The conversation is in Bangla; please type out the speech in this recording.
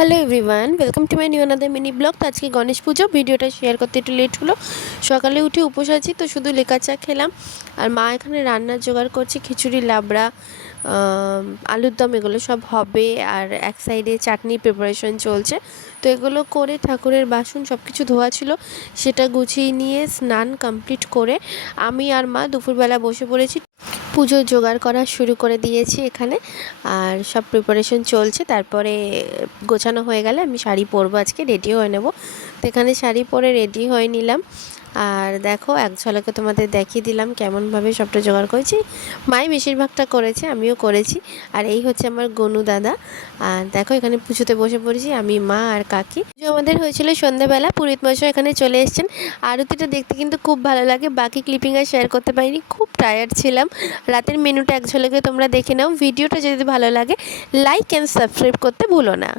Hello everyone, welcome to my new another mini blog. তো আজকে গণেশ পুজো, ভিডিওটা শেয়ার করতে একটু লেট হলো। সকালে উঠে উপোস আছি, তো শুধু লেকা চা খেলাম। আর মা এখানে রান্নার জোগাড় করছে, খিচুড়ি, লাবড়া, আলুর দম, এগুলো সব হবে। আর এক সাইডে চাটনির প্রিপারেশন চলছে। তো এগুলো করে ঠাকুরের বাসন সব কিছু ধোয়া ছিল, সেটা গুছিয়ে নিয়ে স্নান কমপ্লিট করে আমি আর মা দুপুরবেলা বসে পড়েছি। পুজোর জোগাড় করা শুরু করে দিয়েছি এখানে, আর সব প্রিপারেশন চলছে। তারপরে গোছানো হয়ে গেলে আমি শাড়ি পরবো, আজকে রেডি হয়ে নেব। তো এখানে শাড়ি পরে রেডি হয়ে নিলাম। আর দেখো, এক ঝলকে তোমাদের দেখিয়ে দিলাম কেমনভাবে সবটা জোগাড় করেছি। মাই বেশিরভাগটা করেছে, আমিও করেছি। আর এই হচ্ছে আমার গনু দাদা। আর দেখো, এখানে পুজোতে বসে পড়েছি আমি, মা আর কাকি। পুজো আমাদের হয়েছিল সন্ধ্যাবেলা, পুরোহিত মশাই এখানে চলে এসেছেন। আরতিটা দেখতে কিন্তু খুব ভালো লাগে। বাকি ক্লিপিং আর শেয়ার করতে পারিনি, খুব টায়ার্ড ছিলাম। রাতের মেনুটা এক ঝলকে তোমরা দেখে নাও। ভিডিওটা যদি ভালো লাগে, লাইক অ্যান্ড সাবস্ক্রাইব করতে ভুলো না।